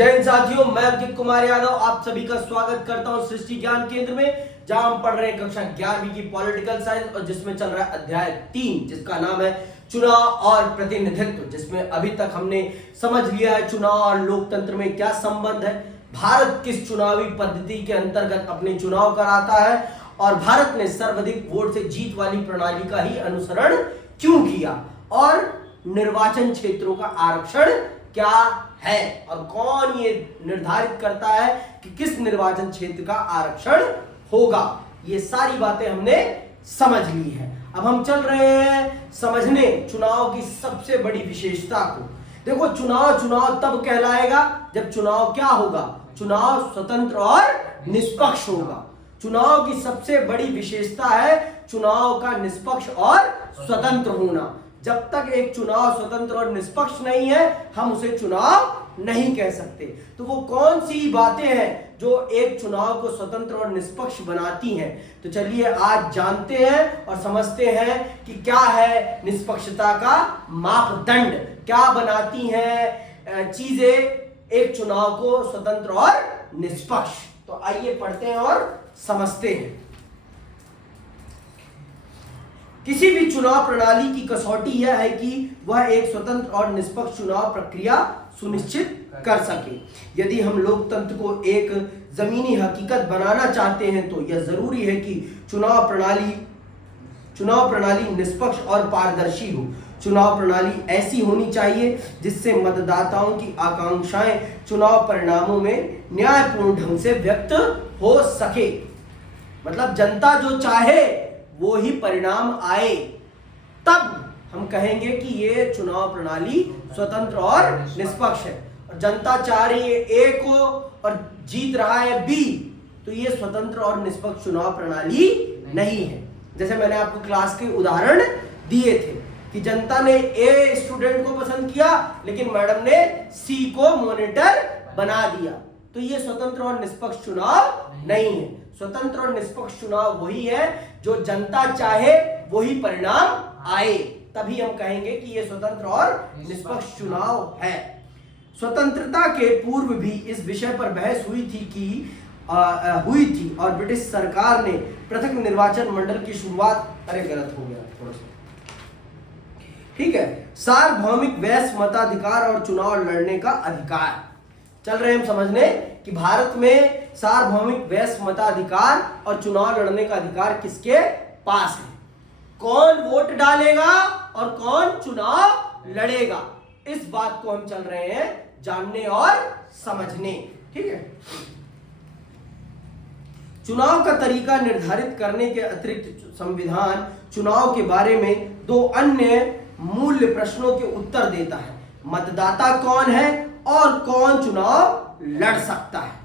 जय हिंद साथियों, मैं अंकित कुमार यादव आप सभी का स्वागत करता हूं सृष्टि ज्ञान केंद्र में, जहां हम पढ़ रहे हैं कक्षा 11वीं की पॉलिटिकल साइंस और जिसमें चल रहा है अध्याय 3 जिसका नाम है चुनाव और प्रतिनिधित्व। जिसमें अभी तक हमने समझ लिया है चुनाव और लोकतंत्र में क्या संबंध है, भारत किस चुनावी पद्धति के अंतर्गत अपने चुनाव कराता है और भारत ने सर्वाधिक वोट से जीत वाली प्रणाली का ही अनुसरण क्यों किया और निर्वाचन क्षेत्रों का आरक्षण क्या है और कौन ये निर्धारित करता है कि किस निर्वाचन क्षेत्र का आरक्षण होगा। ये सारी बातें हमने समझ ली है। अब हम चल रहे हैं समझने चुनाव की सबसे बड़ी विशेषता को। देखो, चुनाव तब कहलाएगा जब चुनाव क्या होगा, चुनाव स्वतंत्र और निष्पक्ष होगा। चुनाव की सबसे बड़ी विशेषता है चुनाव का निष्पक्ष और स्वतंत्र होना। जब तक एक चुनाव स्वतंत्र और निष्पक्ष नहीं है हम उसे चुनाव नहीं कह सकते। तो वो कौन सी बातें हैं जो एक चुनाव को स्वतंत्र और निष्पक्ष बनाती हैं, तो चलिए आज जानते हैं और समझते हैं कि क्या है निष्पक्षता का मापदंड, क्या बनाती हैं चीजें एक चुनाव को स्वतंत्र और निष्पक्ष। तो आइए पढ़ते हैं और समझते हैं। किसी भी चुनाव प्रणाली की कसौटी यह है कि वह एक स्वतंत्र और निष्पक्ष चुनाव प्रक्रिया सुनिश्चित कर सके। यदि हम लोकतंत्र को एक जमीनी हकीकत बनाना चाहते हैं तो यह जरूरी है कि चुनाव प्रणाली निष्पक्ष और पारदर्शी हो। चुनाव प्रणाली ऐसी होनी चाहिए जिससे मतदाताओं की आकांक्षाएं चुनाव परिणामों में न्यायपूर्ण ढंग से व्यक्त हो सके। मतलब जनता जो चाहे वो ही परिणाम आए, तब हम कहेंगे कि ये चुनाव प्रणाली स्वतंत्र और निष्पक्ष है। और जनता चाह रही है ए को और जीत रहा है बी, तो ये स्वतंत्र और निष्पक्ष चुनाव प्रणाली नहीं है। जैसे मैंने आपको क्लास के उदाहरण दिए थे कि जनता ने ए स्टूडेंट को पसंद किया लेकिन मैडम ने सी को मॉनिटर बना दिया, तो ये स्वतंत्र और निष्पक्ष चुनाव नहीं है। स्वतंत्र और निष्पक्ष चुनाव वही है जो जनता चाहे वही परिणाम आए, तभी हम कहेंगे कि यह स्वतंत्र और निष्पक्ष चुनाव है। स्वतंत्रता के पूर्व भी इस विषय पर बहस हुई थी और ब्रिटिश सरकार ने पृथक निर्वाचन मंडल की शुरुआत, गलत हो गया थोड़ा सा, ठीक है, सार्वभौमिक वैश्य मताधिकार और चुनाव लड़ने का अधिकार। चल रहे हम समझने कि भारत में सार्वभौमिक वैश्य मताधिकार और चुनाव लड़ने का अधिकार किसके पास है, कौन वोट डालेगा और कौन चुनाव लड़ेगा, इस बात को हम चल रहे हैं जानने और समझने। ठीक है, चुनाव का तरीका निर्धारित करने के अतिरिक्त संविधान चुनाव के बारे में दो अन्य मूल्य प्रश्नों के उत्तर देता है। मतदाता कौन है और कौन चुनाव लड़ सकता है।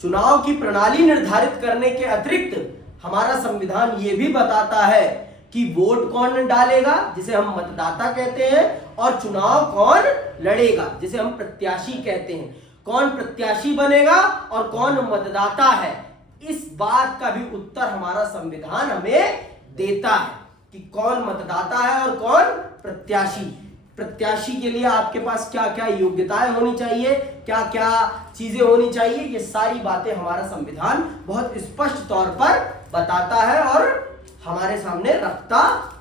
चुनाव की प्रणाली निर्धारित करने के अतिरिक्त हमारा संविधान यह भी बताता है कि वोट कौन डालेगा जिसे हम मतदाता कहते हैं और चुनाव कौन लड़ेगा जिसे हम प्रत्याशी कहते हैं। कौन प्रत्याशी बनेगा और कौन मतदाता है, इस बात का भी उत्तर हमारा संविधान हमें देता है कि कौन मतदाता है और कौन प्रत्याशी। प्रत्याशी के लिए आपके पास क्या क्या योग्यताएं होनी चाहिए, क्या क्या चीजें होनी चाहिए, ये सारी बातें हमारा संविधान बहुत स्पष्ट तौर पर बताता है और हमारे सामने रखता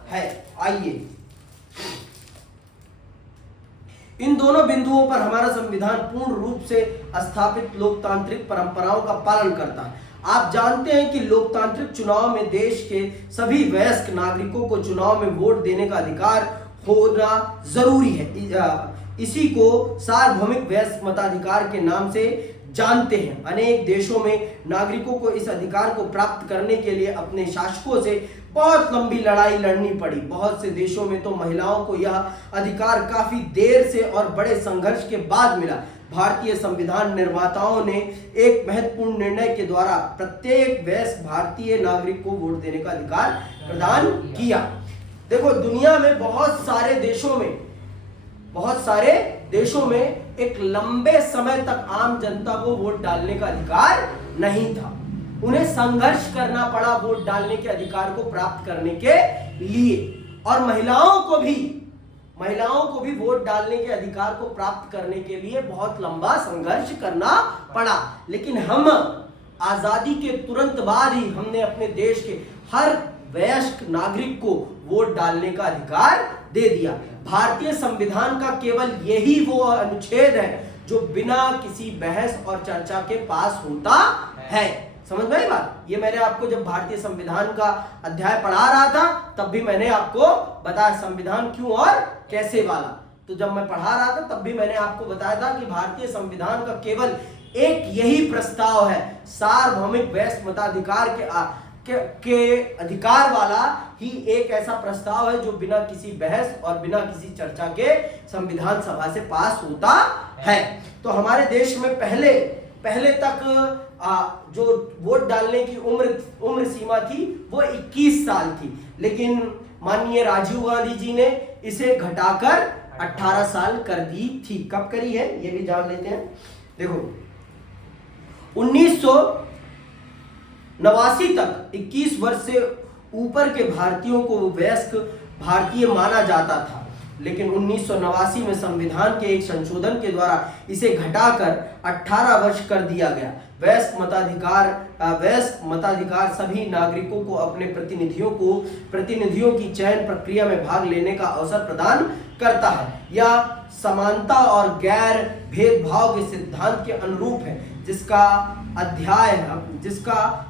है। आइए, इन दोनों बिंदुओं पर हमारा संविधान पूर्ण रूप से स्थापित लोकतांत्रिक परंपराओं का पालन करता है। आप जानते हैं कि लोकतांत्रिक चुनाव में देश के सभी वयस्क नागरिकों को चुनाव में वोट देने का अधिकार होना जरूरी है। इसी को सार्वभौमिक वैश्य मताधिकार के नाम से जानते हैं। अनेक देशों में नागरिकों को इस अधिकार को प्राप्त करने के लिए अपने शासकों से बहुत लंबी लड़ाई लड़नी पड़ी। बहुत से देशों में तो महिलाओं को यह अधिकार काफी देर से और बड़े संघर्ष के बाद मिला। भारतीय संविधान निर्माताओं ने एक महत्वपूर्ण निर्णय के द्वारा प्रत्येक वयस्क भारतीय नागरिक को वोट देने का अधिकार प्रदान किया। देखो, दुनिया में बहुत सारे देशों में एक लंबे समय तक आम जनता को वोट डालने का अधिकार नहीं था। उन्हें संघर्ष करना पड़ा वोट डालने के अधिकार को प्राप्त करने के लिए। और महिलाओं को भी महिलाओं को भी वोट डालने के अधिकार को प्राप्त करने के लिए बहुत लंबा संघर्ष करना पड़ा, लेकिन हम आजादी के तुरंत बाद ही हमने अपने देश के हर वयस्क नागरिक को वोट डालने का अधिकार दे दिया। भारतीय संविधान का केवल यही वो अनुच्छेद है जो बिना किसी बहस और चर्चा के पास होता है। समझ में आई बात? ये मैंने आपको जब भारतीय संविधान का अध्याय पढ़ा रहा था तब भी मैंने आपको बताया संविधान क्यों और कैसे वाला। तो जब मैं पढ़ा रहा था तब भी मैंने आपको बताया था कि भारतीय संविधान का केवल एक यही प्रस्ताव है, सार्वभौमिक वयस्क मताधिकार के अधिकार वाला ही एक ऐसा प्रस्ताव है जो बिना किसी बहस और बिना किसी चर्चा के संविधान सभा से पास होता है। तो हमारे देश में पहले तक जो वोट डालने की उम्र सीमा थी वो 21 साल थी, लेकिन माननीय राजीव गांधी जी ने इसे घटाकर 18 साल कर दी थी। कब करी है ये भी जान लेते हैं। देखो 1989 तक 21 वर्ष से ऊपर के भारतीयों को वयस्क भारतीय माना जाता था, लेकिन 1989 में संविधान के एक संशोधन के द्वारा इसे घटाकर 18 वर्ष कर दिया गया। वयस्क मताधिकार सभी नागरिकों को अपने प्रतिनिधियों की चयन प्रक्रिया में भाग लेने का अवसर प्रदान करता है। यह समानता और गैर भेदभाव के सिद्धांत के अनुरूप है, जिसका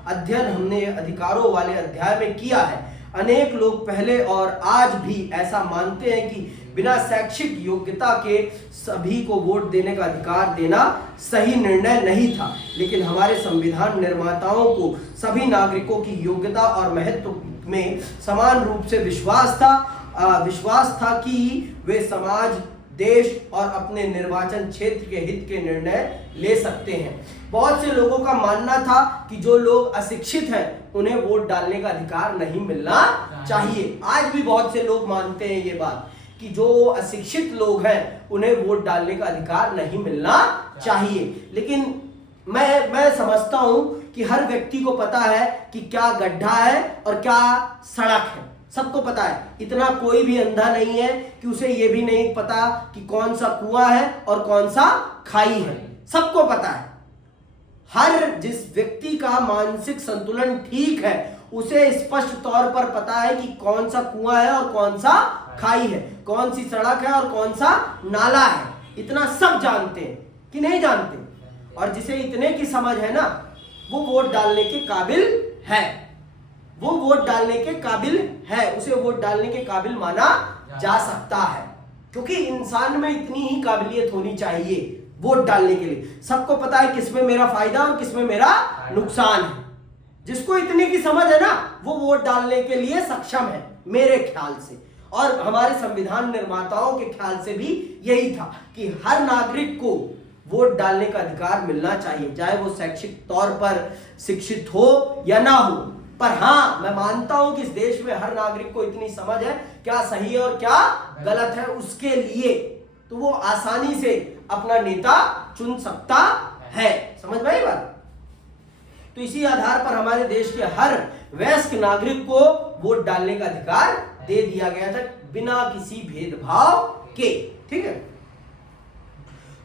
अध्ययन हमने अधिकारों वाले अध्याय में किया है। अनेक लोग पहले और आज भी ऐसा मानते हैं कि बिना शैक्षिक योग्यता के सभी को वोट देने का अधिकार देना सही निर्णय नहीं था, लेकिन हमारे संविधान निर्माताओं को सभी नागरिकों की योग्यता और महत्व में समान रूप से विश्वास था कि वे समाज, देश और अपने निर्वाचन क्षेत्र के हित के निर्णय ले सकते हैं। बहुत से लोगों का मानना था कि जो लोग अशिक्षित हैं उन्हें वोट डालने का अधिकार नहीं मिलना चाहिए। आज भी बहुत से लोग मानते हैं ये बात कि जो अशिक्षित लोग हैं उन्हें वोट डालने का अधिकार नहीं मिलना चाहिए। लेकिन मैं समझता हूं कि हर व्यक्ति को पता है कि क्या गड्ढा है और क्या सड़क है, सबको पता है। इतना कोई भी अंधा नहीं है कि उसे ये भी नहीं पता कि कौन सा कुआं है और कौन सा खाई है, सबको पता है। हर जिस व्यक्ति का मानसिक संतुलन ठीक है उसे स्पष्ट तौर पर पता है कि कौन सा कुआं है और कौन सा खाई है, कौन सी सड़क है और कौन सा नाला है। इतना सब जानते हैं कि नहीं जानते? और जिसे इतने की समझ है ना, वो वोट डालने के काबिल है, वो वोट डालने के काबिल है, उसे वोट डालने के काबिल माना जा सकता है, क्योंकि इंसान में इतनी ही काबिलियत होनी चाहिए वोट डालने के लिए। सबको पता है किसमें मेरा फायदा और किसमें मेरा नुकसान है। जिसको इतनी की समझ है ना, वो वोट डालने के लिए सक्षम है मेरे ख्याल से। और हमारे संविधान निर्माताओं के ख्याल से भी यही था कि हर नागरिक को वोट डालने का अधिकार मिलना चाहिए, चाहे वो शैक्षिक तौर पर शिक्षित हो या ना हो। पर हाँ, मैं मानता हूं कि इस देश में हर नागरिक को इतनी समझ है क्या सही है और क्या गलत है, उसके लिए तो वो आसानी से अपना नेता चुन सकता है। समझ में आई बात? तो इसी आधार पर हमारे देश के हर वयस्क नागरिक को वोट डालने का अधिकार दे दिया गया था, बिना किसी भेदभाव के। ठीक है,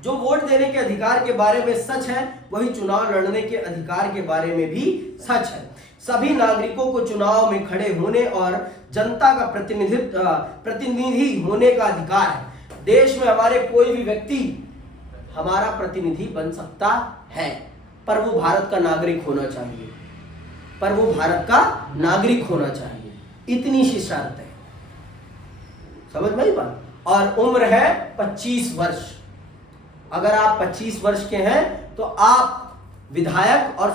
जो वोट देने के अधिकार के बारे में सच है वही चुनाव लड़ने के अधिकार के बारे में भी सच है। सभी नागरिकों को चुनाव में खड़े होने और जनता का प्रतिनिधि होने का अधिकार है। देश में हमारे कोई भी व्यक्ति हमारा प्रतिनिधि बन सकता है, पर वो भारत का नागरिक होना चाहिए, पर वो भारत का नागरिक होना चाहिए, इतनी सी शर्त है। समझ में आई बात? और उम्र है 25 वर्ष। अगर आप 25 वर्ष के हैं तो आप विधायक और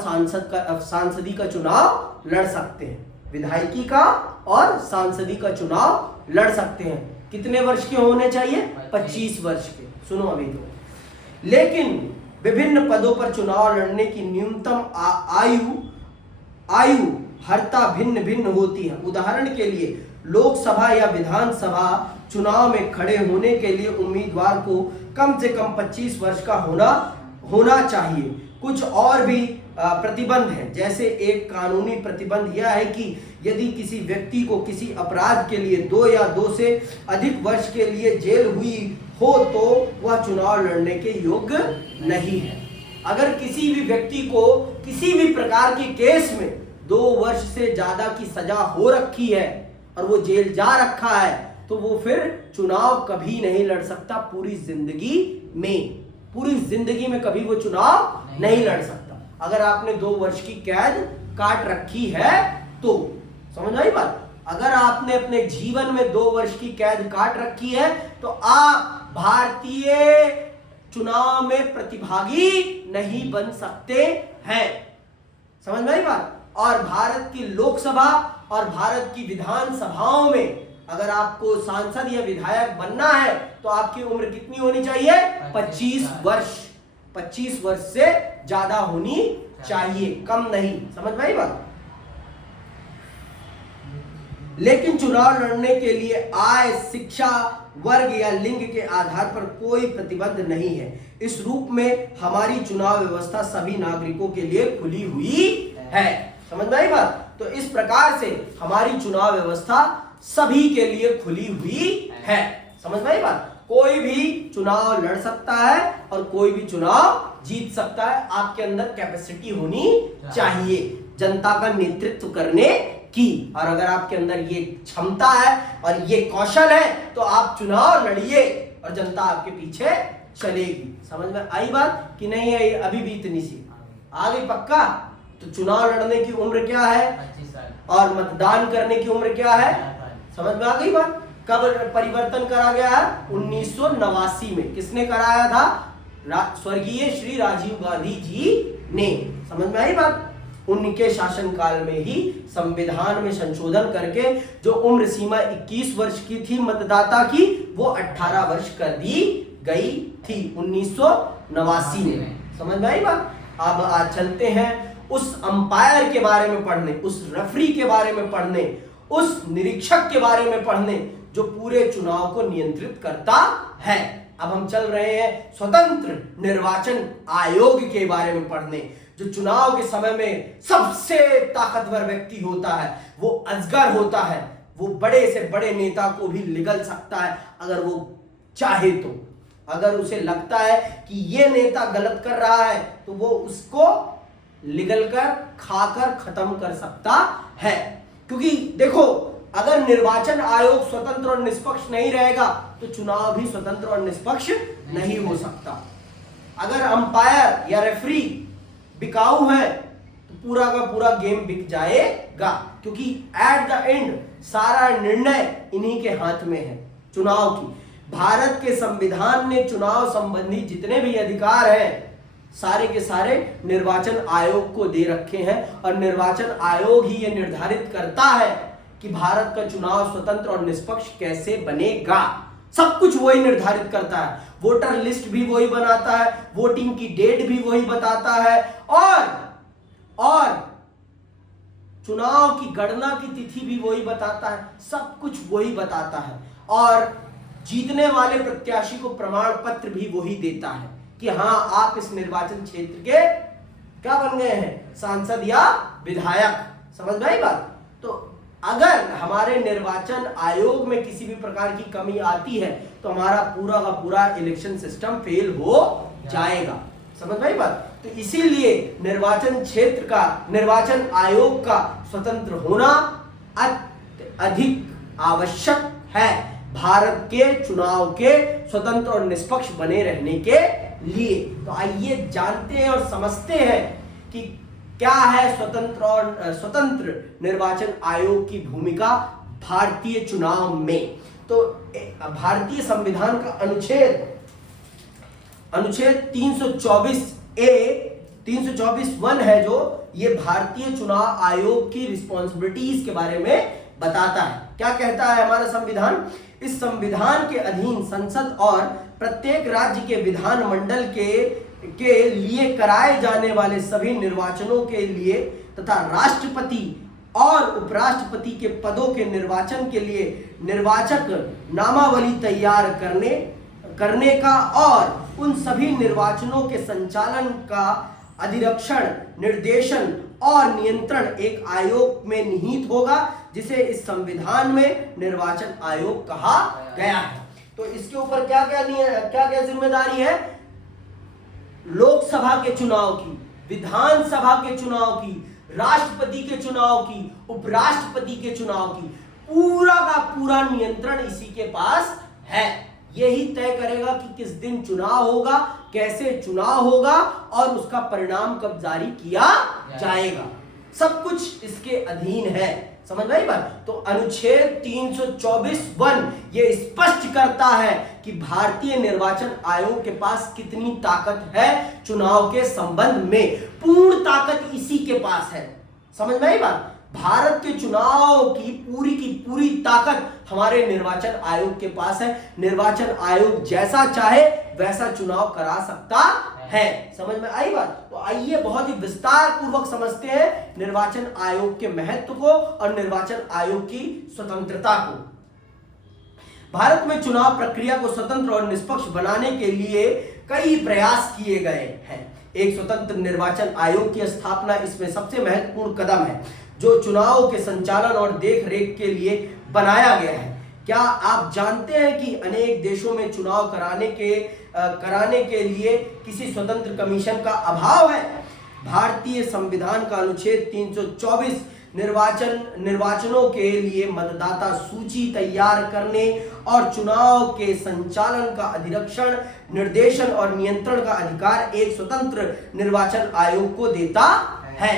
सांसदी का चुनाव लड़ सकते हैं, विधायकी का और सांसदी का चुनाव लड़ सकते हैं। कितने वर्ष के होने चाहिए? 25 वर्ष के। सुनो अभी तो। लेकिन विभिन्न पदों पर चुनाव लड़ने की न्यूनतम आयु हरता भिन्न भिन्न होती है। उदाहरण के लिए लोकसभा या विधानसभा चुनाव में खड़े होने के लिए उम्मीदवार को कम से कम 25 वर्ष का होना चाहिए। कुछ और भी प्रतिबंध हैं। जैसे एक कानूनी प्रतिबंध यह है कि यदि किसी व्यक्ति को किसी अपराध के लिए 2 या 2 से अधिक वर्ष के लिए जेल हुई हो तो वह चुनाव लड़ने के योग्य नहीं है। अगर किसी भी व्यक्ति को किसी भी प्रकार के केस में 2 वर्ष से ज्यादा की सजा हो रखी है और वो जेल जा रखा है तो वो फिर चुनाव कभी नहीं लड़ सकता। पूरी जिंदगी में कभी वो चुनाव नहीं लड़ सकता। अगर आपने 2 वर्ष की कैद काट रखी है तो समझ आई बात। अगर आपने अपने जीवन में 2 वर्ष की कैद काट रखी है तो आप भारतीय चुनाव में प्रतिभागी नहीं बन सकते हैं। समझ में आई बात। और भारत की लोकसभा और भारत की विधानसभाओं में अगर आपको सांसद या विधायक बनना है तो आपकी उम्र कितनी होनी चाहिए? 25 वर्ष। 25 वर्ष से ज्यादा होनी चाहिए, कम नहीं। समझ में आई बात। लेकिन चुनाव लड़ने के लिए आय, शिक्षा, वर्ग या लिंग के आधार पर कोई प्रतिबंध नहीं है। इस रूप में हमारी चुनाव व्यवस्था सभी नागरिकों के लिए खुली हुई है। समझ में आई बात। तो इस प्रकार से हमारी चुनाव व्यवस्था सभी के लिए खुली हुई है। समझ में आई बात। कोई भी चुनाव लड़ सकता है और कोई भी चुनाव जीत सकता है। आपके अंदर कैपेसिटी होनी चाहिए जनता का नेतृत्व करने की। और अगर आपके अंदर ये क्षमता है और ये कौशल है तो आप चुनाव लड़िए और जनता आपके पीछे चलेगी। समझ में आई बात कि नहीं आई? अभी भी इतनी सी आ गई पक्का। तो चुनाव लड़ने की उम्र क्या है 25 साल और मतदान करने की उम्र क्या है? समझ में आ गई बात। कब परिवर्तन करा गया है? 1989 में। किसने कराया था? स्वर्गीय श्री राजीव गांधी जी ने। समझ में आई बात। उनके शासनकाल में ही संविधान में संशोधन करके जो उम्र सीमा 21 वर्ष की थी मतदाता की वो 18 वर्ष कर दी गई थी 1989 में। समझ में आई बात। अब आज चलते हैं उस अंपायर के बारे में पढ़ने, उस रेफरी के बारे में पढ़ने, उस निरीक्षक के बारे में पढ़ने जो पूरे चुनाव को नियंत्रित करता है। अब हम चल रहे हैं स्वतंत्र निर्वाचन आयोग के बारे में पढ़ने, जो चुनाव के समय में सबसे ताकतवर व्यक्ति होता है। वो अजगर होता है। वो बड़े से बड़े नेता को भी निगल सकता है अगर वो चाहे तो। अगर उसे लगता है कि ये नेता गलत कर रहा है तो वो उसको निगल कर खाकर खत्म कर सकता है। क्योंकि देखो, अगर निर्वाचन आयोग स्वतंत्र और निष्पक्ष नहीं रहेगा तो चुनाव भी स्वतंत्र और निष्पक्ष नहीं हो सकता। अगर अंपायर या रेफरी बिकाऊ है तो पूरा का पूरा गेम बिक जाएगा। क्योंकि एट द एंड सारा निर्णय इन्हीं के हाथ में है चुनाव की। भारत के संविधान ने चुनाव संबंधी जितने भी अधिकार हैं सारे के सारे निर्वाचन आयोग को दे रखे हैं। और निर्वाचन आयोग ही ये निर्धारित करता है कि भारत का चुनाव स्वतंत्र और निष्पक्ष कैसे बनेगा। सब कुछ वही निर्धारित करता है। वोटर लिस्ट भी वही बनाता है, वोटिंग की डेट भी वही बताता है और चुनाव की गणना की तिथि भी वही बताता है। सब कुछ वही बताता है। और जीतने वाले प्रत्याशी को प्रमाण पत्र भी वही देता है कि हाँ, आप इस निर्वाचन क्षेत्र के क्या बन गए हैं, सांसद या विधायक। समझ में आई बात। तो अगर हमारे निर्वाचन आयोग में किसी भी प्रकार की कमी आती है तो हमारा पूरा का पूरा इलेक्शन सिस्टम फेल हो जाएगा। समझ में आई बात। तो इसीलिए निर्वाचन क्षेत्र का, निर्वाचन आयोग का स्वतंत्र होना अधिक आवश्यक है भारत के चुनाव के स्वतंत्र और निष्पक्ष बने रहने के लिए। तो आइए जानते हैं और समझते हैं कि क्या है स्वतंत्र निर्वाचन आयोग की भूमिका भारतीय चुनाव में। तो भारतीय संविधान का अनुच्छेद 324(1) है जो ये भारतीय चुनाव आयोग की रिस्पॉन्सिबिलिटीज के बारे में बताता है। क्या कहता है हमारा संविधान? इस संविधान के अधीन संसद और प्रत्येक राज्य के विधानमंडल के लिए कराए जाने वाले सभी निर्वाचनों के लिए तथा राष्ट्रपति और उपराष्ट्रपति के पदों के निर्वाचन के लिए निर्वाचक नामावली तैयार करने का और उन सभी निर्वाचनों के संचालन का अधिरक्षण, निर्देशन और नियंत्रण एक आयोग में निहित होगा, जिसे इस संविधान में निर्वाचन आयोग कहा गया है। तो इसके ऊपर क्या क्या जिम्मेदारी है? लोकसभा के चुनाव की, विधानसभा के चुनाव की, राष्ट्रपति के चुनाव की, उपराष्ट्रपति के चुनाव की, पूरा का पूरा नियंत्रण इसी के पास है। यही तय करेगा कि किस दिन चुनाव होगा, कैसे चुनाव होगा और उसका परिणाम कब जारी किया जाएगा। सब कुछ इसके अधीन है। समझ में आई बात? तो अनुच्छेद 324(1) ये स्पष्ट करता है कि भारतीय निर्वाचन आयोग के पास कितनी ताकत है चुनाव के संबंध में। पूर्ण ताकत इसी के पास है। समझ में आई बात? भारत के चुनाव की पूरी ताकत हमारे निर्वाचन आयोग के पास है। निर्वाचन आयोग जैसा चाहे वैसा चुनाव करा सकता है। समझ में आई बात? तो आइए बहुत ही विस्तार पूर्वक समझते हैं निर्वाचन आयोग के महत्व को और निर्वाचन आयोग की स्वतंत्रता को। भारत में चुनाव प्रक्रिया को स्वतंत्र और निष्पक्ष बनाने के लिए कई प्रयास किए गए हैं। एक स्वतंत्र निर्वाचन आयोग की स्थापना इसमें सबसे महत्वपूर्ण कदम है, जो चुनाव के संचालन और देखरेख के लिए बनाया गया है। क्या आप जानते हैं कि अनेक देशों में चुनाव कराने के लिए किसी स्वतंत्र कमीशन का अभाव है? भारतीय संविधान का अनुच्छेद 324 निर्वाचनों के लिए मतदाता सूची तैयार करने और चुनाव के संचालन का अधिरक्षण, निर्देशन और नियंत्रण का अधिकार एक स्वतंत्र निर्वाचन आयोग को देता है।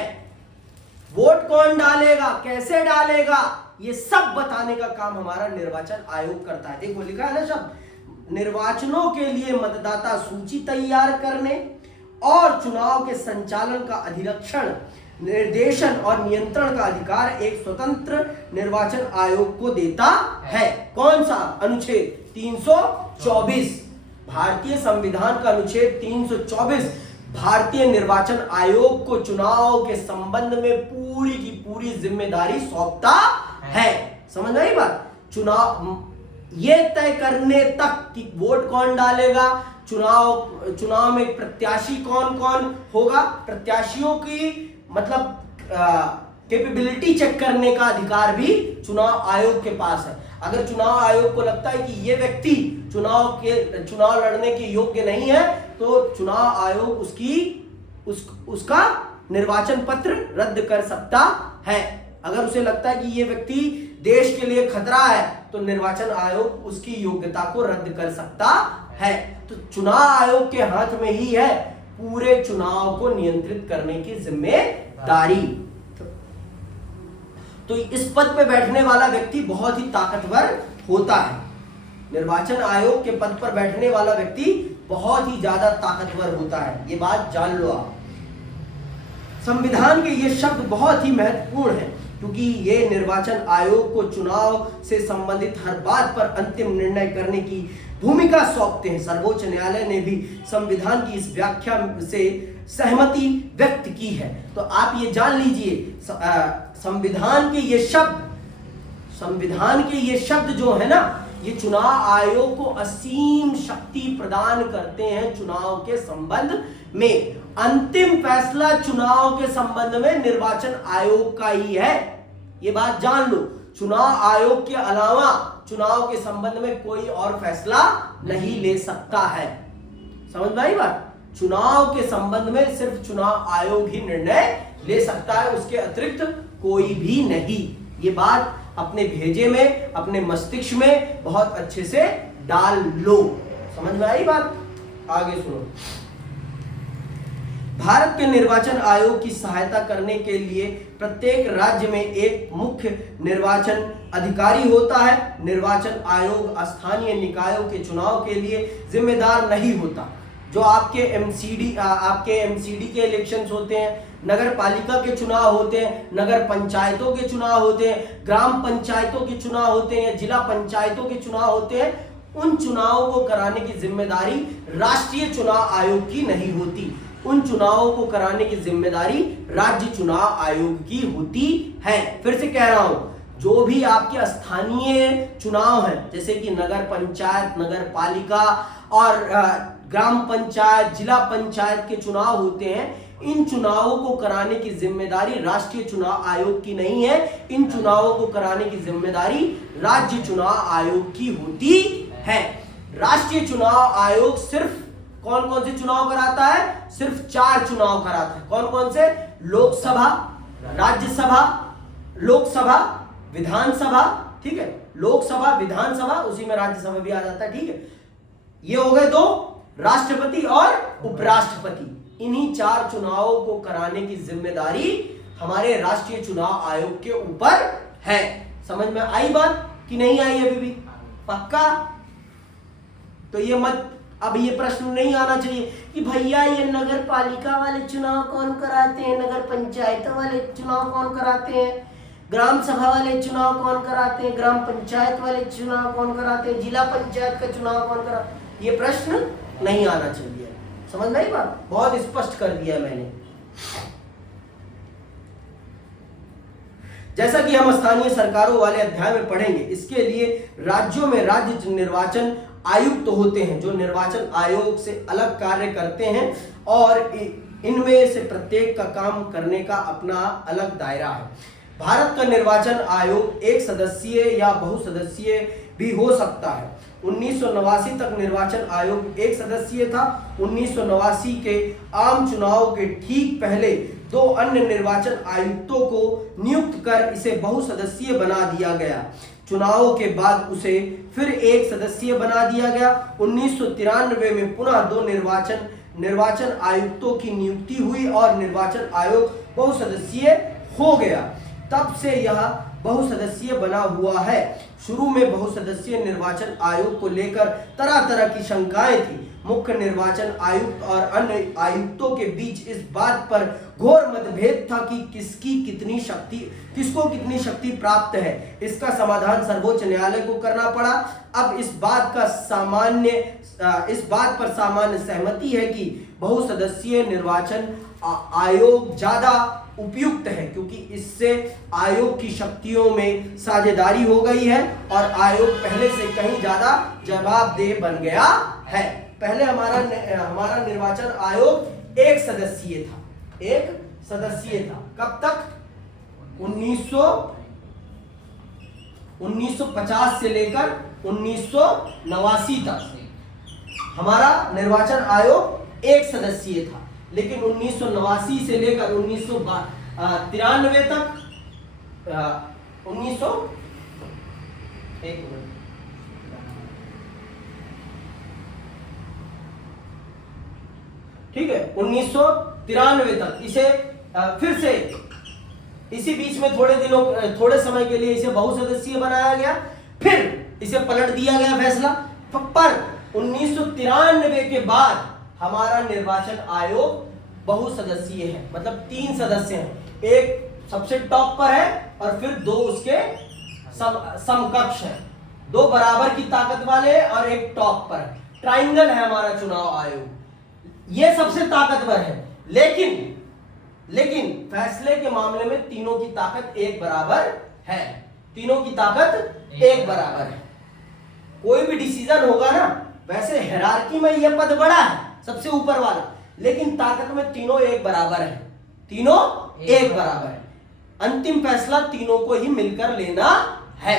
वोट कौन डालेगा, कैसे डालेगा, ये सब बताने का काम हमारा निर्वाचन आयोग करता है। देखो लिखा है ना शब्द, निर्वाचनों के लिए मतदाता सूची तैयार करने और चुनाव के संचालन का अधिरक्षण, निर्देशन और नियंत्रण का अधिकार एक स्वतंत्र निर्वाचन आयोग को देता है। कौन सा? अनुच्छेद 324। भारतीय संविधान का अनुच्छेद 324 भारतीय निर्वाचन आयोग को चुनाव के संबंध में पूरी की पूरी जिम्मेदारी सौंपता है। समझ में आई बात? चुनाव ये तय करने तक कि वोट कौन डालेगा, चुनाव में प्रत्याशी कौन कौन होगा, प्रत्याशियों की मतलब कैपेबिलिटी चेक करने का अधिकार भी चुनाव आयोग के पास है। अगर चुनाव आयोग को लगता है कि ये व्यक्ति चुनाव लड़ने के योग्य नहीं है, तो चुनाव आयोग उसका निर्वाचन पत्र रद्द कर सकता है। अगर उसे लगता है कि ये व्यक्ति देश के लिए खतरा है, तो निर्वाचन आयोग उसकी योग्यता को रद्द कर सकता है। तो चुनाव आयोग के हाथ में ही है पूरे चुनाव को नियंत्रित करने की जिम्मेदारी। तो इस पद पे बैठने वाला व्यक्ति बहुत ही ताकतवर होता है। निर्वाचन आयोग के पद पर बैठने वाला व्यक्ति बहुत ही ज्यादा ताकतवर होता है। ये बात जान लो आप। संविधान के ये शब्द बहुत ही महत्वपूर्ण है, क्योंकि ये निर्वाचन आयोग को चुनाव से संबंधित हर बात पर अंतिम निर्णय करने की भूमिका सौंपते हैं। सर्वोच्च न्यायालय ने भी संविधान की इस व्याख्या से सहमति व्यक्त की है। तो आप ये जान लीजिए, संविधान के ये शब्द जो है ना, ये चुनाव आयोग को असीम शक्ति प्रदान करते हैं चुनाव के संबंध में। अंतिम फैसला चुनाव के संबंध में निर्वाचन आयोग का ही है। ये बात जान लो। चुनाव आयोग के अलावा चुनाव के संबंध में कोई और फैसला नहीं ले सकता है। समझ में आई बात? चुनाव के संबंध में सिर्फ चुनाव आयोग ही निर्णय ले सकता है, उसके अतिरिक्त कोई भी नहीं। ये बात अपने भेजे में, अपने मस्तिष्क में बहुत अच्छे से डाल लो। समझ में आई बात? आगे सुनो। भारत के निर्वाचन आयोग की सहायता करने के लिए प्रत्येक राज्य में एक मुख्य निर्वाचन अधिकारी होता है। निर्वाचन आयोग स्थानीय निकायों के चुनाव के लिए जिम्मेदार नहीं होता। जो आपके एमसीडी के इलेक्शंस होते हैं, नगर पालिका के चुनाव होते हैं, नगर पंचायतों के चुनाव होते हैं, ग्राम पंचायतों के चुनाव होते हैं, जिला पंचायतों के चुनाव होते हैं, उन चुनावों को कराने की जिम्मेदारी राष्ट्रीय चुनाव आयोग की नहीं होती। उन चुनावों को कराने की जिम्मेदारी राज्य चुनाव आयोग की होती है। फिर से कह रहा हूं, जो भी आपके स्थानीय चुनाव हैं, जैसे कि नगर पंचायत, नगर पालिका और ग्राम पंचायत, जिला पंचायत के चुनाव होते हैं, इन चुनावों को कराने की जिम्मेदारी राष्ट्रीय चुनाव आयोग की नहीं है, इन चुनावों को कराने की जिम्मेदारी राज्य चुनाव आयोग की होती है। राष्ट्रीय चुनाव आयोग सिर्फ कौन कौन से चुनाव कराता है? सिर्फ 4 चुनाव कराता है। कौन कौन से? लोकसभा, राज्यसभा, लोकसभा, विधानसभा, ठीक है, लोकसभा, विधानसभा, उसी में राज्यसभा भी आ जाता है, ठीक है। ये हो गए 2, राष्ट्रपति और उपराष्ट्रपति। इन्हीं 4 चुनावों को कराने की जिम्मेदारी हमारे राष्ट्रीय चुनाव आयोग के ऊपर है। समझ में आई बात कि नहीं आई अभी भी? पक्का? तो ये मत, अब ये प्रश्न नहीं आना चाहिए कि भैया ये नगर पालिका वाले चुनाव कौन कराते हैं, नगर पंचायत वाले चुनाव कौन कराते हैं, ग्राम सभा वाले चुनाव कौन कराते हैं, ग्राम पंचायत वाले चुनाव कौन कराते हैं, जिला पंचायत का चुनाव कौन कराते हैं। ये प्रश्न नहीं आना चाहिए। समझ में आई बात? बहुत स्पष्ट कर दिया मैंने। जैसा कि हम स्थानीय सरकारों वाले अध्याय में पढ़ेंगे, इसके लिए राज्यों में राज्य निर्वाचन आयुक्त होते हैं जो निर्वाचन आयोग से अलग कार्य करते हैं और इनमें से प्रत्येक का काम करने का अपना अलग दायरा है। भारत का निर्वाचन आयोग एक सदस्यीय या बहुसदस्यीय भी हो सकता है। 1989 तक निर्वाचन आयोग एक सदस्यीय था। 1989 के आम चुनाव के ठीक पहले 2 अन्य निर्वाचन आयुक्तों को नियुक्त कर इसे बहुसदस्यीय बना दिया गया। चुनावों के बाद उसे फिर एक सदस्यीय बना दिया गया। 1993 में पुनः 2 निर्वाचन आयुक्तों की नियुक्ति हुई और निर्वाचन आयोग बहुसदस्यीय हो गया। तब से यह बहुसदस्यीय बना हुआ है। शुरू में बहुसदस्यीय निर्वाचन आयोग को लेकर तरह तरह की शंकाएं थी। मुख्य निर्वाचन आयुक्त और अन्य आयुक्तों के बीच इस बात पर घोर मतभेद था कि किसको कितनी शक्ति प्राप्त है। इसका समाधान सर्वोच्च न्यायालय को करना पड़ा। अब इस बात पर सामान्य सहमति है कि बहुसदस्यीय निर्वाचन आयोग ज्यादा उपयुक्त है, क्योंकि इससे आयोग की शक्तियों में साझेदारी हो गई है और आयोग पहले से कहीं ज्यादा जवाबदेह बन गया है। पहले हमारा निर्वाचन आयोग एक सदस्यीय था। कब तक? 1950 से लेकर 1989 तक हमारा निर्वाचन आयोग एक सदस्यीय था। लेकिन 1989 से लेकर 1993 तक 1993 तक इसे फिर से इसी बीच में थोड़े समय के लिए इसे बहुसदस्यीय बनाया गया, फिर इसे पलट दिया गया फैसला। पर 1993 के बाद हमारा निर्वाचन आयोग बहुसदस्यीय है, मतलब 3 सदस्य हैं। एक सबसे टॉप पर है और फिर 2 उसके समकक्ष हैं। 2 बराबर की ताकत वाले और एक टॉप पर है। ट्राइंगल है हमारा चुनाव आयोग, ये सबसे ताकतवर है। लेकिन फैसले के मामले में तीनों की ताकत एक बराबर है। कोई भी डिसीजन होगा ना, वैसे हायरार्की में यह पद बड़ा है, सबसे ऊपर वाला, लेकिन ताकत में तीनों एक बराबर है। अंतिम फैसला तीनों को ही मिलकर लेना है।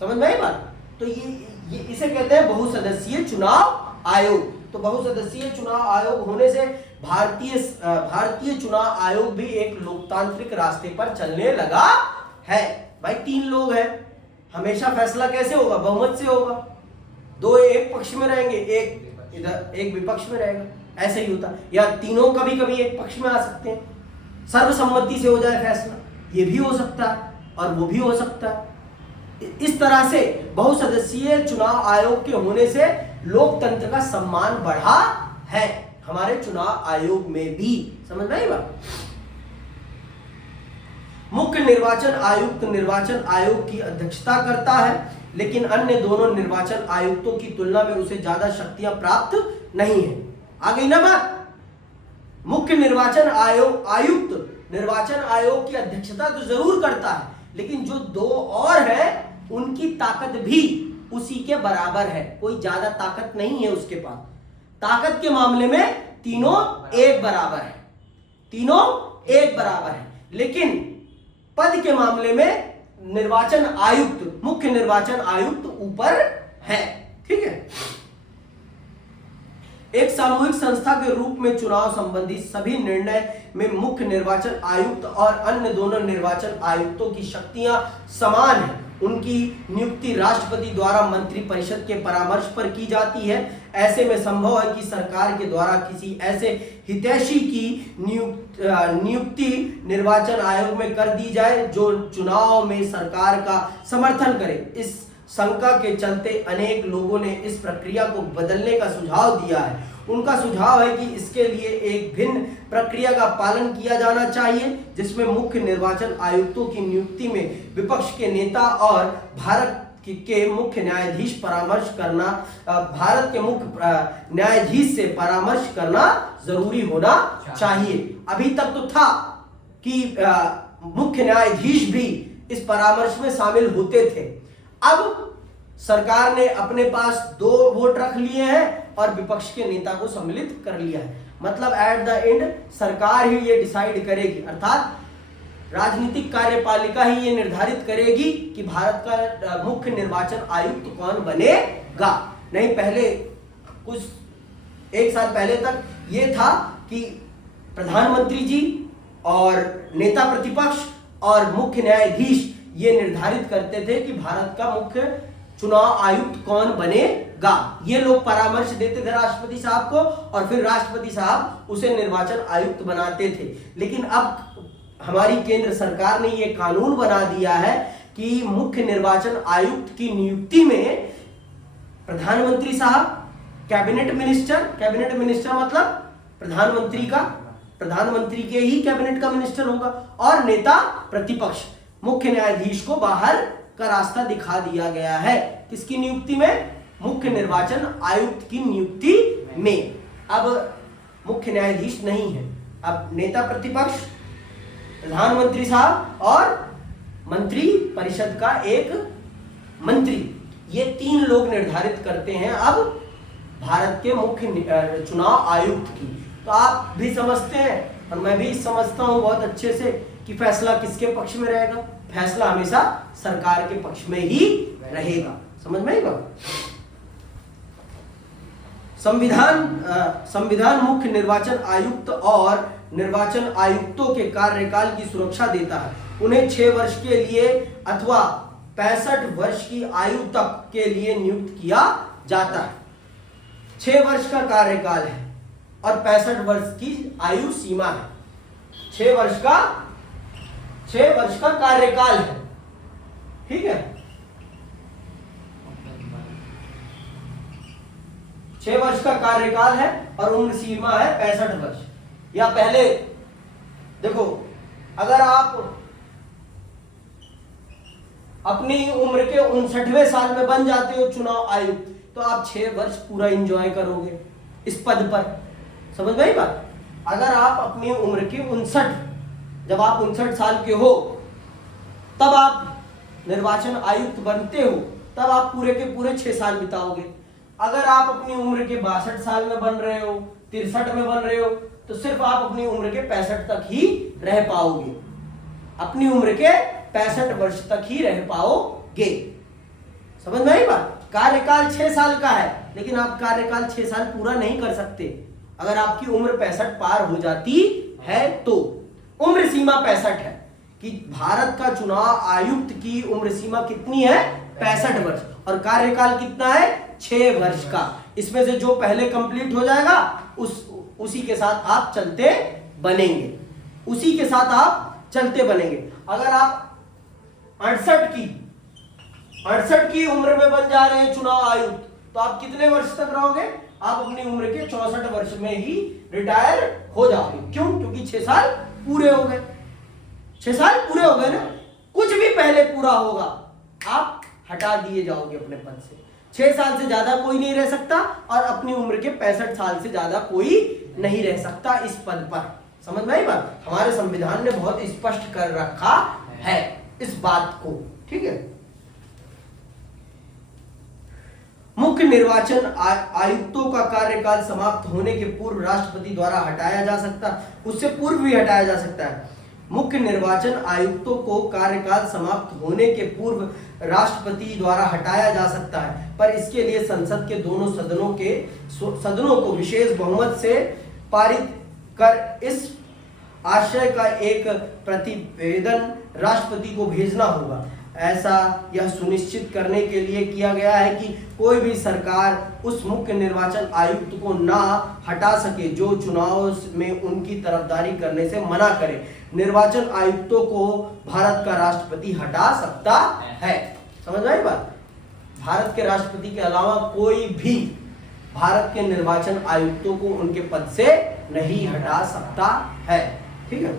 समझ में आई बात? तो ये इसे कहते हैं बहुसदस्यीय चुनाव आयोग। तो बहुसदस्यीय चुनाव आयोग होने से भारतीय चुनाव आयोग भी एक लोकतांत्रिक रास्ते पर चलने लगा है। भाई 3 लोग हैं, हमेशा फैसला कैसे होगा? बहुमत से होगा। 2 एक पक्ष में रहेंगे, एक इधर, एक विपक्ष में रहेगा, ऐसे ही होता। या तीनों कभी कभी एक पक्ष में आ सकते हैं, सर्वसम्मति से हो जाए फैसला, ये भी हो सकता है और वो भी हो सकता है। इस तरह से बहुसदस्यीय चुनाव आयोग के होने से लोकतंत्र का सम्मान बढ़ा है हमारे चुनाव आयोग में भी। समझ में आई बात? मुख्य निर्वाचन आयुक्त निर्वाचन आयोग की अध्यक्षता करता है, लेकिन अन्य दोनों निर्वाचन आयुक्तों की तुलना में उसे ज्यादा शक्तियां प्राप्त नहीं है। आ गई ना बात? मुख्य निर्वाचन आयुक्त निर्वाचन आयोग की अध्यक्षता तो जरूर करता है, लेकिन जो 2 और है उनकी ताकत भी उसी के बराबर है। कोई ज्यादा ताकत नहीं है उसके पास। ताकत के मामले में तीनों एक बराबर है। तीनों एक बराबर है। लेकिन पद के मामले में निर्वाचन आयुक्त, मुख्य निर्वाचन आयुक्त ऊपर है। ठीक है। एक सामूहिक संस्था के रूप में चुनाव संबंधी सभी निर्णय में मुख्य निर्वाचन आयुक्त और अन्य दोनों निर्वाचन आयुक्तों की शक्तियां समान हैं। उनकी नियुक्ति राष्ट्रपति द्वारा मंत्रिपरिषद के परामर्श पर की जाती है। ऐसे में संभव है कि सरकार के द्वारा किसी ऐसे हितैषी की नियुक्ति निर्वाचन आयोग में कर दी जाए जो चुनाव में सरकार का समर्थन करे। इस शंका के चलते अनेक लोगों ने इस प्रक्रिया को बदलने का सुझाव दिया है। उनका सुझाव है कि इसके लिए एक भिन्न प्रक्रिया का पालन किया जाना चाहिए जिसमें मुख्य निर्वाचन आयुक्तों की नियुक्ति में विपक्ष के नेता और भारत के मुख्य न्यायाधीश भारत के मुख्य न्यायाधीश से परामर्श करना जरूरी होना चाहिए। अभी तक तो था कि मुख्य न्यायाधीश भी इस परामर्श में शामिल होते थे। अब सरकार ने अपने पास 2 वोट रख लिए हैं और विपक्ष के नेता को सम्मिलित कर लिया है। मतलब एट द एंड सरकार ही ये डिसाइड करेगी, अर्थात राजनीतिक कार्यपालिका ही ये निर्धारित करेगी कि भारत का मुख्य निर्वाचन आयुक्त कौन बनेगा। नहीं, पहले कुछ 1 साल पहले तक ये था कि प्रधानमंत्री जी और नेता प्रतिपक्ष और मुख्य न्यायाधीश ये निर्धारित करते थे कि भारत का मुख्य चुनाव आयुक्त कौन बनेगा। ये लोग परामर्श देते थे राष्ट्रपति साहब को और फिर राष्ट्रपति साहब उसे निर्वाचन आयुक्त बनाते थे। लेकिन अब हमारी केंद्र सरकार ने ये कानून बना दिया है कि मुख्य निर्वाचन आयुक्त की नियुक्ति में प्रधानमंत्री साहब, कैबिनेट मिनिस्टर मतलब प्रधानमंत्री के ही कैबिनेट का मिनिस्टर होगा और नेता प्रतिपक्ष, मुख्य न्यायाधीश को बाहर का रास्ता दिखा दिया गया है। किसकी नियुक्ति में? मुख्य निर्वाचन आयुक्त की नियुक्ति में। अब मुख्य न्यायाधीश नहीं है, अब नेता प्रतिपक्ष, प्रधानमंत्री साहब और मंत्री परिषद का एक मंत्री, ये 3 लोग निर्धारित करते हैं अब भारत के मुख्य चुनाव आयुक्त की। तो आप भी समझते हैं और मैं भी समझता हूं बहुत अच्छे से कि फैसला किसके पक्ष में रहेगा। फैसला हमेशा सरकार के पक्ष में ही रहेगा। समझ में आएगा? संविधान मुख्य निर्वाचन आयुक्त और निर्वाचन आयुक्तों के कार्यकाल की सुरक्षा देता है। उन्हें 6 वर्ष के लिए अथवा 65 वर्ष की आयु तक के लिए नियुक्त किया जाता है। 6 वर्ष का कार्यकाल है और 65 वर्ष की आयु सीमा है। 6 वर्ष का कार्यकाल है। ठीक है, 6 वर्ष का कार्यकाल है और उम्र सीमा है 65 वर्ष। या पहले देखो, अगर आप अपनी उम्र के 59वें साल में बन जाते हो चुनाव आयुक्त, तो आप 6 वर्ष पूरा एंजॉय करोगे इस पद पर। समझ में आई बात? अगर आप अपनी उम्र के 59, जब आप 59 साल के हो तब आप निर्वाचन आयुक्त बनते हो, तब आप पूरे के पूरे 6 साल बिताओगे। अगर आप अपनी उम्र के 62 साल में बन रहे हो, 63 में बन रहे हो, तो सिर्फ आप अपनी उम्र के 65 तक ही रह पाओगे। अपनी उम्र के 65 वर्ष तक ही रह पाओगे। समझ में आई बात? कार्यकाल 6 साल का है, लेकिन आप कार्यकाल 6 साल पूरा नहीं कर सकते अगर आपकी उम्र 65 पार हो जाती है। तो उम्र सीमा 65 है कि भारत का चुनाव आयुक्त की उम्र सीमा कितनी है? 65 वर्ष। और कार्यकाल कितना है? 6 वर्ष का। इसमें से जो पहले कंप्लीट हो जाएगा उसी के साथ आप चलते बनेंगे, उसी के साथ आप चलते बनेंगे। अगर आप 68 की उम्र में बन जा रहे हैं चुनाव आयुक्त, तो आप कितने वर्ष तक रहोगे? आप अपनी उम्र के 64 वर्ष में ही रिटायर हो जाओगे। क्यों? क्योंकि 6 साल पूरे हो गए। 6 साल पूरे हो गए ना। कुछ भी पहले पूरा होगा आप हटा दिए जाओगे अपने पद से। 6 साल से ज्यादा कोई नहीं रह सकता और अपनी उम्र के 65 साल से ज्यादा कोई नहीं रह सकता इस पद पर। समझ में आई बात? हमारे संविधान ने बहुत स्पष्ट कर रखा है इस बात को। ठीक है, मुख्य मुख्य निर्वाचन आयुक्तों का कार्यकाल समाप्त होने के पूर्व राष्ट्रपति द्वारा हटाया जा सकता, उससे पूर्व भी हटाया जा सकता है। मुख्य निर्वाचन आयुक्तों को कार्यकाल समाप्त होने के पूर्व राष्ट्रपति द्वारा हटाया जा सकता है, पर इसके लिए संसद के दोनों सदनों को विशेष बहुमत से पारित कर इस आशय का एक प्रतिवेदन राष्ट्रपति को भेजना होगा। ऐसा यह सुनिश्चित करने के लिए किया गया है कि कोई भी सरकार उस मुख्य निर्वाचन आयुक्त को ना हटा सके जो चुनाव में उनकी तरफदारी करने से मना करे। निर्वाचन आयुक्तों को भारत का राष्ट्रपति हटा सकता है। समझ में आई बात? भारत के राष्ट्रपति के अलावा कोई भी भारत के निर्वाचन आयुक्तों को उनके पद से नहीं हटा सकता है। ठीक है।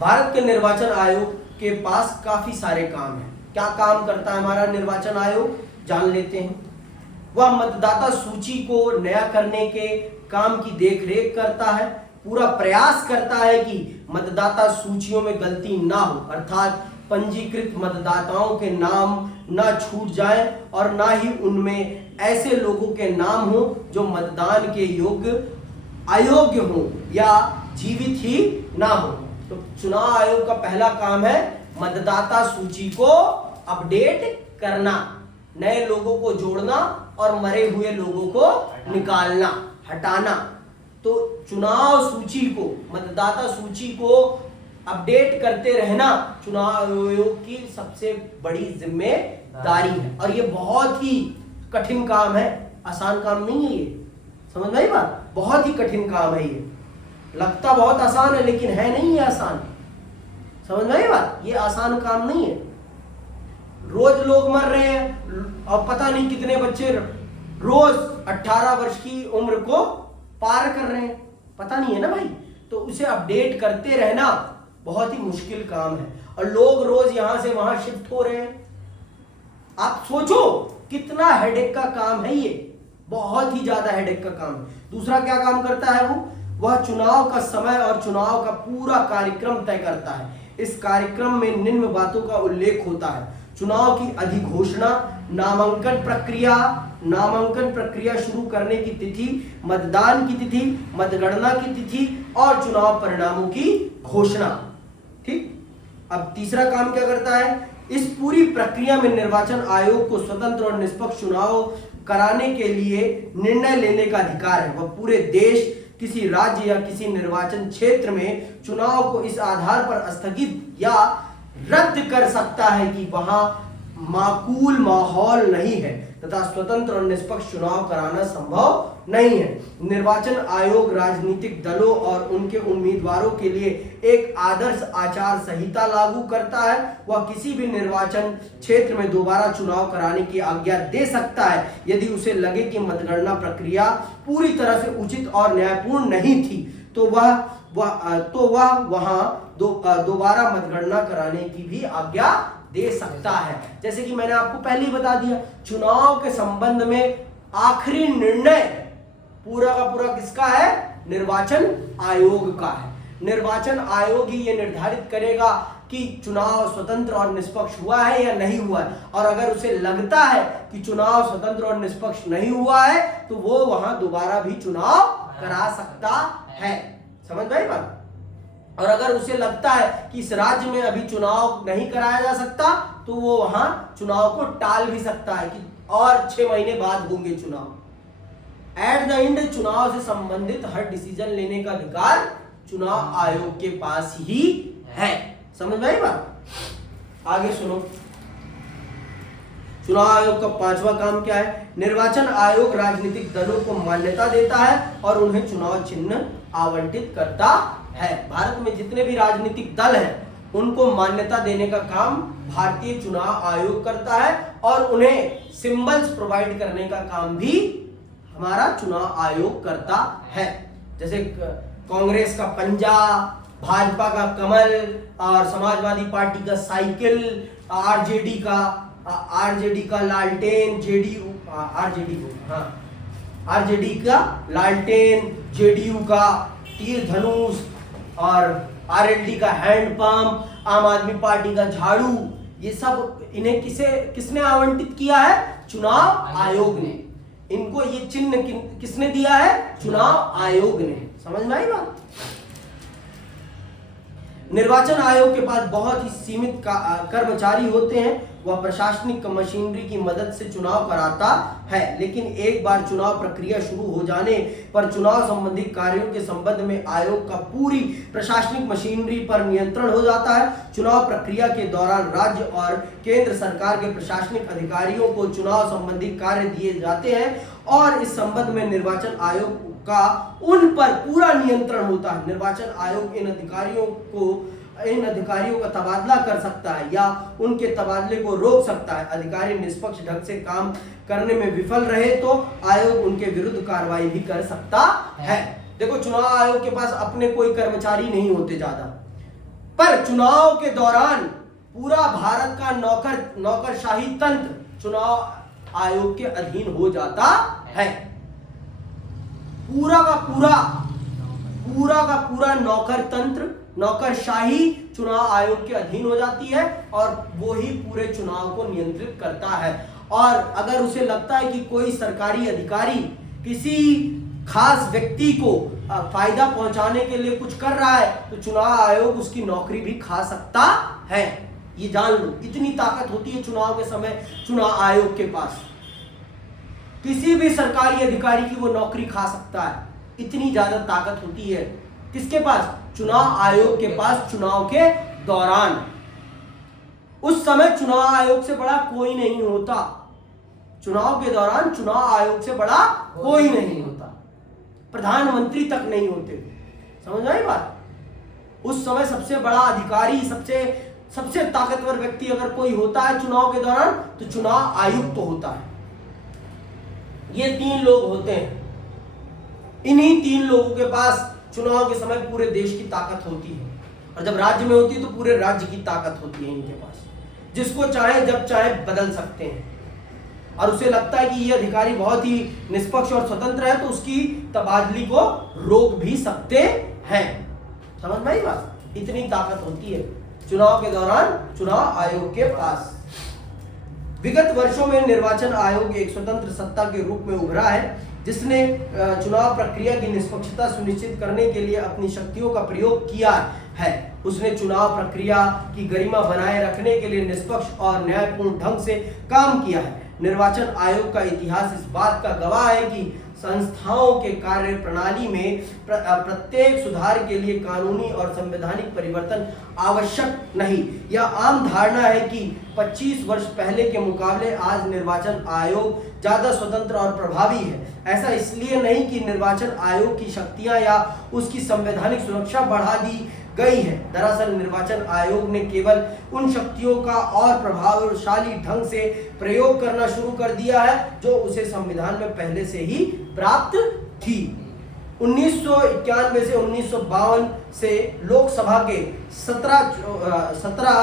भारत के निर्वाचन आयोग के पास काफी सारे काम हैं। क्या काम करता है हमारा निर्वाचन आयोग, जान लेते हैं। वह मतदाता सूची को नया करने के काम की देखरेख करता है, पूरा प्रयास करता है कि मतदाता सूचियों में गलती ना हो, अर्थात पंजीकृत मतदाताओं के नाम ना छूट जाए और ना ही उनमें ऐसे लोगों के नाम हो जो मतदान के अयोग्य हो या जीवित ही ना हो। तो चुनाव आयोग का पहला काम है मतदाता सूची को अपडेट करना, नए लोगों को जोड़ना और मरे हुए लोगों को निकालना, हटाना। तो चुनाव सूची को, मतदाता सूची को अपडेट करते रहना चुनाव आयोग की सबसे बड़ी जिम्मेदारी है। और ये बहुत ही कठिन काम है, आसान काम नहीं है ये। समझ में आई बात? बहुत ही कठिन काम है ये। लगता बहुत आसान है लेकिन है नहीं ये आसान। समझ में आई बात? ये आसान काम नहीं है। रोज लोग मर रहे हैं और पता नहीं कितने बच्चे रोज 18 वर्ष की उम्र को पार कर रहे हैं, पता नहीं है ना भाई। तो उसे अपडेट करते रहना बहुत ही मुश्किल काम है और लोग रोज यहां से वहां शिफ्ट हो रहे हैं। आप सोचो कितना हेडेक का काम है ये, बहुत ही ज्यादा हेडेक का काम है। दूसरा क्या काम करता है वह चुनाव का समय और चुनाव का पूरा कार्यक्रम तय करता है। इस कार्यक्रम में निम्न बातों का उल्लेख होता है: चुनाव की अधिघोषणा, नामांकन प्रक्रिया शुरू करने की तिथि, मतदान की तिथि, मतगणना की तिथि और चुनाव परिणामों की घोषणा। ठीक। अब तीसरा काम क्या करता है? इस पूरी प्रक्रिया में निर्वाचन आयोग को स्वतंत्र और निष्पक्ष चुनाव कराने के लिए निर्णय लेने का अधिकार है। वह पूरे देश, किसी राज्य या किसी निर्वाचन क्षेत्र में चुनाव को इस आधार पर स्थगित या रद्द कर सकता है कि वहां माकूल माहौल नहीं है तथा स्वतंत्र और निष्पक्ष चुनाव कराना संभव नहीं है। निर्वाचन आयोग राजनीतिक दलों और उनके उम्मीदवारों के लिए एक आदर्श आचार संहिता लागू करता है। वह किसी भी निर्वाचन क्षेत्र में दोबारा चुनाव कराने की आज्ञा दे सकता है यदि उसे लगे कि मतगणना प्रक्रिया पूरी तरह से उचित और न्यायपूर्ण नहीं थी, तो वह वहां दोबारा मतगणना कराने की भी आज्ञा दे सकता है। जैसे कि मैंने आपको पहले ही बता दिया, चुनाव के संबंध में आखिरी निर्णय पूरा का पूरा किसका है? निर्वाचन आयोग का है। निर्वाचन आयोग ही ये निर्धारित करेगा कि चुनाव स्वतंत्र और निष्पक्ष हुआ है या नहीं हुआ है, और अगर उसे लगता है कि चुनाव स्वतंत्र और निष्पक्ष नहीं हुआ है तो वो वहां दोबारा भी चुनाव करा सकता है। समझ में आई बात? और अगर उसे लगता है कि इस राज्य में अभी चुनाव नहीं कराया जा सकता तो वो वहां चुनाव को टाल भी सकता है कि और 6 महीने बाद होंगे चुनाव। एट द एंड चुनाव से संबंधित हर डिसीजन लेने का अधिकार चुनाव आयोग के पास ही है। समझ में आई बात? आगे सुनो, चुनाव आयोग का 5वां काम क्या है? निर्वाचन आयोग राजनीतिक दलों को मान्यता देता है और उन्हें चुनाव चिन्ह आवंटित करता है। भारत में जितने भी राजनीतिक दल हैं उनको मान्यता देने का काम भारतीय चुनाव आयोग करता है और उन्हें सिंबल्स प्रोवाइड करने का काम भी हमारा चुनाव आयोग करता है। जैसे कांग्रेस का पंजा, भाजपा का कमल और समाजवादी पार्टी का साइकिल, आरजेडी का लालटेन, आरजेडी का लालटेन, जेडीयू का तीर धनुष और आरएलडी का हैंड पंप, आम आदमी पार्टी का झाड़ू, ये सब इन्हें किसने आवंटित किया है? चुनाव आयोग ने। इनको ये चिन्ह किसने दिया है? चुनाव आयोग ने। समझ में आई बात? निर्वाचन आयोग के पास बहुत ही सीमित कर्मचारी होते हैं। वह प्रशासनिक मशीनरी की मदद से चुनाव कराता है, लेकिन एक बार चुनाव प्रक्रिया शुरू हो जाने पर चुनाव संबंधी कार्यों के संबंध में आयोग का पूरी प्रशासनिक मशीनरी पर नियंत्रण हो जाता है। चुनाव प्रक्रिया के दौरान राज्य और केंद्र सरकार के प्रशासनिक अधिकारियों को चुनाव संबंधी कार्य दिए जाते हैं और इस संबंध में निर्वाचन आयोग का उन पर पूरा नियंत्रण होता है। निर्वाचन आयोग इन अधिकारियों का तबादला कर सकता है या उनके तबादले को रोक सकता है। अधिकारी निष्पक्ष ढंग से काम करने में विफल रहे तो आयोग उनके विरुद्ध कार्रवाई भी कर सकता है। देखो, चुनाव आयोग के पास अपने कोई कर्मचारी नहीं होते ज्यादा, पर चुनाव के दौरान पूरा भारत का नौकरशाही तंत्र चुनाव आयोग के अधीन हो जाता है। पूरा का पूरा नौकर तंत्र, नौकरशाही चुनाव आयोग के अधीन हो जाती है और वो ही पूरे चुनाव को नियंत्रित करता है। और अगर उसे लगता है कि कोई सरकारी अधिकारी किसी खास व्यक्ति को फायदा पहुंचाने के लिए कुछ कर रहा है तो चुनाव आयोग उसकी नौकरी भी खा सकता है। ये जान लो, इतनी ताकत होती है चुनाव के समय चुनाव आयोग के पास। किसी भी सरकारी अधिकारी की वो नौकरी खा सकता है, इतनी ज्यादा ताकत होती है। किसके पास? चुनाव आयोग के पास। चुनाव के दौरान उस समय चुनाव आयोग से बड़ा कोई नहीं होता। चुनाव के दौरान चुनाव आयोग से बड़ा कोई नहीं होता, प्रधानमंत्री तक नहीं होते। समझ आई बात? उस समय सबसे बड़ा अधिकारी, सबसे ताकतवर व्यक्ति अगर कोई होता है चुनाव के दौरान तो चुनाव आयुक्त तो होता है। ये 3 लोग होते हैं। इन्हीं 3 लोगों के पास चुनाव के समय पूरे देश की ताकत होती है, और जब राज्य में होती है तो पूरे राज्य की ताकत होती है इनके पास। जिसको चाहे जब चाहे बदल सकते हैं, और उसे लगता है कि ये अधिकारी बहुत ही निष्पक्ष और स्वतंत्र है तो उसकी तबादली को रोक भी सकते हैं। समझ में आई बात? इतनी ताकत होती है चुनाव के दौरान चुनाव आयोग के पास। विगत वर्षों में निर्वाचन आयोग एक स्वतंत्र सत्ता के रूप में उभरा है, जिसने चुनाव प्रक्रिया की निष्पक्षता सुनिश्चित करने के लिए अपनी शक्तियों का प्रयोग किया है। उसने चुनाव प्रक्रिया की गरिमा बनाए रखने के लिए निष्पक्ष और न्यायपूर्ण ढंग से काम किया है। निर्वाचन आयोग का इतिहास इस बात का गवाह है कि संस्थाओं के कार्य प्रणाली में प्रत्येक सुधार के लिए कानूनी और संवैधानिक परिवर्तन आवश्यक नहीं। यह आम धारणा है कि 25 वर्ष पहले के मुकाबले आज निर्वाचन आयोग ज्यादा स्वतंत्र और प्रभावी है। ऐसा इसलिए नहीं कि निर्वाचन आयोग की शक्तियां या उसकी संवैधानिक सुरक्षा बढ़ा दी गई है। दरअसल निर्वाचन आयोग ने केवल उन शक्तियों का और प्रभावशाली ढंग से प्रयोग करना शुरू कर दिया है जो उसे संविधान में पहले से ही प्राप्त थी। 1991 से 1952 से लोकसभा के 17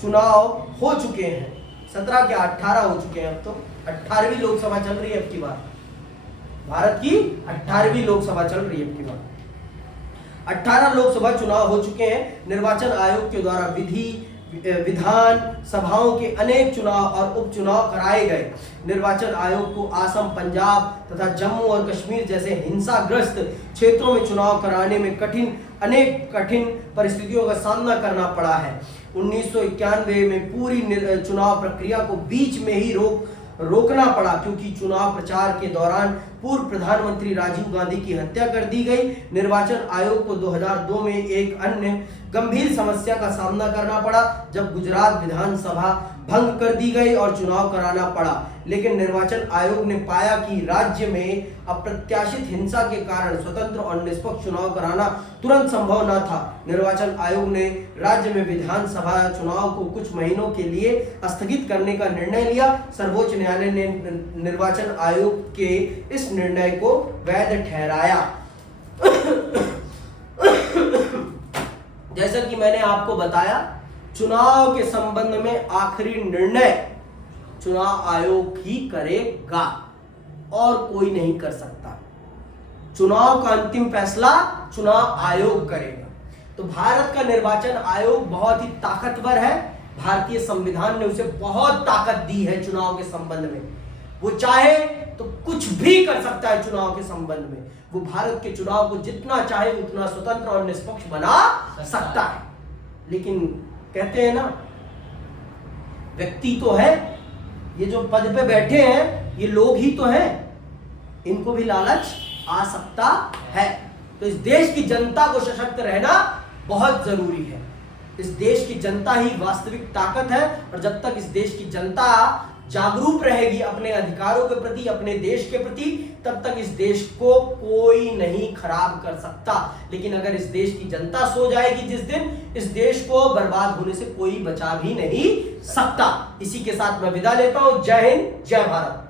चुनाव हो चुके हैं। 17 क्या 18 हो चुके हैं। अब तो 18वीं लोकसभा चल रही है अब की बार। भारत की 18वीं लोकसभा चल रही है अब की बार। 18 लोकसभा चुनाव हो चुके हैं। निर्वाचन आयोग के द्वारा विधान सभाओं के अनेक चुनाव और उपचुनाव कराए गए। निर्वाचन आयोग को असम, पंजाब तथा जम्मू और कश्मीर जैसे हिंसाग्रस्त क्षेत्रों में चुनाव कराने में अनेक कठिन परिस्थितियों का सामना करना पड़ा है। 1991 में पूरी चुनाव प्रक्रिया को बीच में ही रोकना पड़ा क्योंकि चुनाव प्रचार के दौरान पूर्व प्रधानमंत्री राजीव गांधी की हत्या कर दी गई। निर्वाचन आयोग को 2002 में एक अन्य गंभीर समस्या का सामना करना पड़ा जब गुजरात विधानसभा भंग कर दी गई और चुनाव कराना पड़ा। लेकिन निर्वाचन आयोग ने पाया कि राज्य में अप्रत्याशित हिंसा के कारण स्वतंत्र और निष्पक्ष चुनाव कराना तुरंत संभव न था। निर्वाचन आयोग ने राज्य में विधानसभा चुनाव को कुछ महीनों के लिए स्थगित करने का निर्णय लिया। सर्वोच्च न्यायालय ने निर्वाचन आयोग के इस निर्णय को वैध ठहराया। जैसा कि मैंने आपको बताया, चुनाव के संबंध में आखिरी निर्णय चुनाव आयोग ही करेगा और कोई नहीं कर सकता। चुनाव का अंतिम फैसला चुनाव आयोग करेगा। तो भारत का निर्वाचन आयोग बहुत ही ताकतवर है। भारतीय संविधान ने उसे बहुत ताकत दी है चुनाव के संबंध में। वो चाहे तो कुछ भी कर सकता है चुनाव के संबंध में। वो भारत के चुनाव को जितना चाहे उतना स्वतंत्र और निष्पक्ष बना सकता है। लेकिन कहते हैं ना, व्यक्ति तो है, ये जो पद पे बैठे हैं ये लोग ही तो हैं, इनको भी लालच आ सकता है। तो इस देश की जनता को सशक्त रहना बहुत जरूरी है। इस देश की जनता ही वास्तविक ताकत है, और जब तक इस देश की जनता जागरूक रहेगी अपने अधिकारों के प्रति, अपने देश के प्रति, तब तक इस देश को कोई नहीं खराब कर सकता। लेकिन अगर इस देश की जनता सो जाएगी जिस दिन, इस देश को बर्बाद होने से कोई बचा भी नहीं सकता। इसी के साथ मैं विदा लेता हूं। जय हिंद, जय भारत।